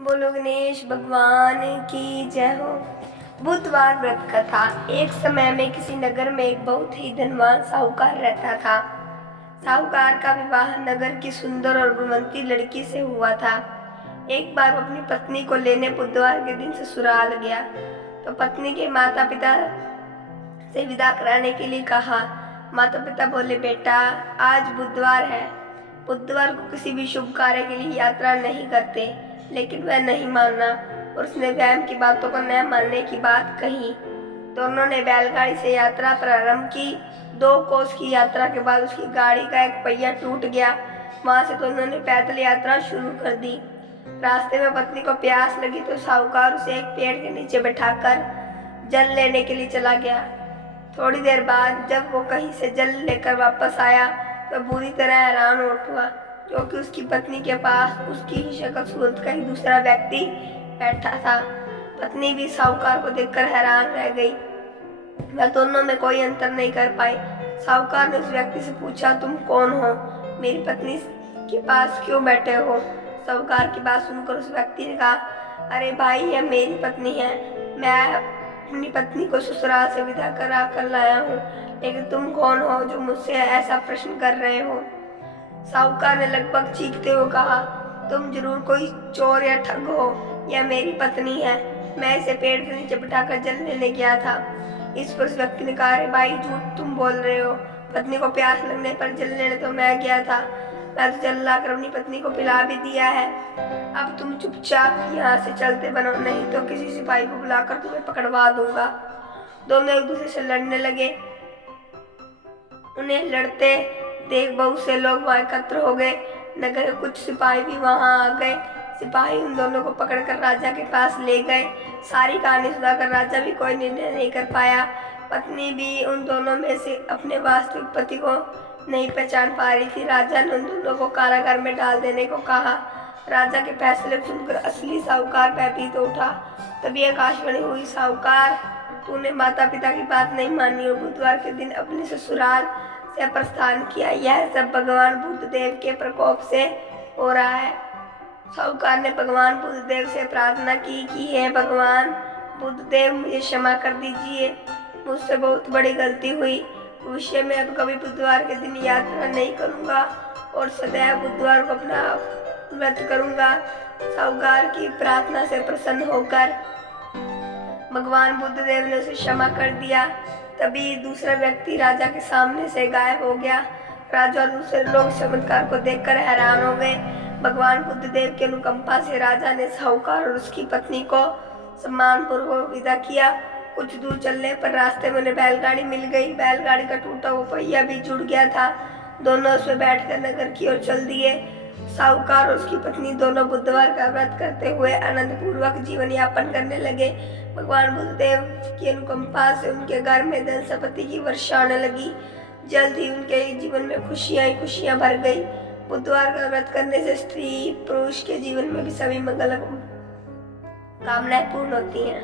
बोलो गणेश भगवान की जय हो। बुधवार व्रत कथा। एक समय में किसी नगर में एक बहुत ही धनवान साहूकार रहता था। साहूकार का विवाह नगर की सुंदर और गुणवंती लड़की से हुआ था। एक बार वो अपनी पत्नी को लेने बुधवार के दिन ससुराल गया तो पत्नी के माता पिता से विदा कराने के लिए कहा। माता पिता बोले, बेटा आज बुधवार है, बुधवार को किसी भी शुभ कार्य के लिए यात्रा नहीं करते। लेकिन वह नहीं माना और उसने वहम की बातों को न मानने की बात कही। दोनों ने बैलगाड़ी से यात्रा प्रारंभ की। 2 कोस की यात्रा के बाद उसकी गाड़ी का एक पहिया टूट गया। वहां से दोनों ने पैदल यात्रा शुरू कर दी। रास्ते में पत्नी को प्यास लगी तो साहूकार उसे एक पेड़ के नीचे बैठाकर जल लेने के लिए चला गया। थोड़ी देर बाद जब वो कहीं से जल लेकर वापस आया तो बुरी तरह हैरान हुआ, क्योंकि उसकी पत्नी के पास उसकी ही शक्ल सूरत का ही दूसरा व्यक्ति बैठा था। पत्नी भी साहूकार को देखकर हैरान रह गई। वह दोनों में कोई अंतर नहीं कर पाई। साहूकार ने उस व्यक्ति से पूछा, तुम कौन हो? मेरी पत्नी के पास क्यों बैठे हो? साहूकार की बात सुनकर उस व्यक्ति ने कहा, अरे भाई, यह मेरी पत्नी है। मैं अपनी पत्नी को ससुराल से विदा करा कर लाया हूँ, लेकिन तुम कौन हो जो मुझसे ऐसा प्रश्न कर रहे हो? साहूकार ने लगभग चीखते हुए कहा, तुम जरूर कोई चोर या ठग हो। यह मेरी पत्नी है, मैं इसे पेड़ के नीचे बिठाकर जल लेने गया था। इस पर उस व्यक्ति ने कहा, अरे भाई, झूठ तुम बोल रहे हो। पत्नी को प्यास लगने पर जल लेने तो मैं गया था। मैं तो जल लाकर अपनी पत्नी को पिला भी दिया है। अब तुम चुपचाप यहाँ से चलते बनो, नहीं तो किसी सिपाही को बुलाकर तुम्हें पकड़वा दूंगा। दोनों एक दूसरे से लड़ने लगे। उन्हें लड़ते देख बहुत से लोग वहां एकत्र हो गए। नगर के कुछ सिपाही भी वहां आ गए। सिपाही उन दोनों को पकड़कर राजा के पास ले गए। सारी कहानी सुनाकर राजा भी कोई निर्णय नहीं कर पाया। पत्नी भी उन दोनों में से अपने वास्तविक पति को नहीं पहचान पा रही थी। राजा ने उन दोनों को कारागार में डाल देने को कहा। राजा के फैसले को सुनकर असली साहूकार भयभीत उठा। तभी आकाशवाणी हुई, साहूकार, तूने माता पिता की बात नहीं मानी और बुधवार के दिन अपने ससुराल से प्रस्थान किया। यह सब भगवान बुद्धदेव के प्रकोप से हो रहा है। साहूकार ने भगवान बुद्धदेव से प्रार्थना की कि हे भगवान बुद्धदेव, मुझे क्षमा कर दीजिए, मुझसे बहुत बड़ी गलती हुई। भविष्य में अब कभी बुधवार के दिन यात्रा नहीं करूंगा और सदैव बुधवार को अपना व्रत करूंगा। साहूकार की प्रार्थना से प्रसन्न होकर भगवान बुद्धदेव ने उसे क्षमा कर दिया। तभी दूसरा व्यक्ति राजा के सामने से गायब हो गया। राजा और दूसरे लोग चमत्कार को देखकर हैरान हो गए। भगवान बुद्धदेव की अनुकंपा से राजा ने साहूकार और उसकी पत्नी को सम्मानपूर्वक विदा किया। कुछ दूर चलने पर रास्ते में उन्हें बैलगाड़ी मिल गई। बैलगाड़ी का टूटा हुआ पहिया भी जुड़ गया था। दोनों उसमें बैठकर नगर की ओर चल दिए। साहूकार और उसकी पत्नी दोनों बुधवार का व्रत करते हुए आनंद पूर्वक जीवन यापन करने लगे। भगवान बुद्धदेव की अनुकंपा से उनके घर में धन संपत्ति की वर्षा होने लगी। जल्द ही उनके जीवन में खुशियां ही खुशियां भर गई। बुधवार का व्रत करने से स्त्री पुरुष के जीवन में भी सभी मंगल कामनाएं पूर्ण होती हैं।